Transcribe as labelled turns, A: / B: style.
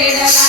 A: Yeah.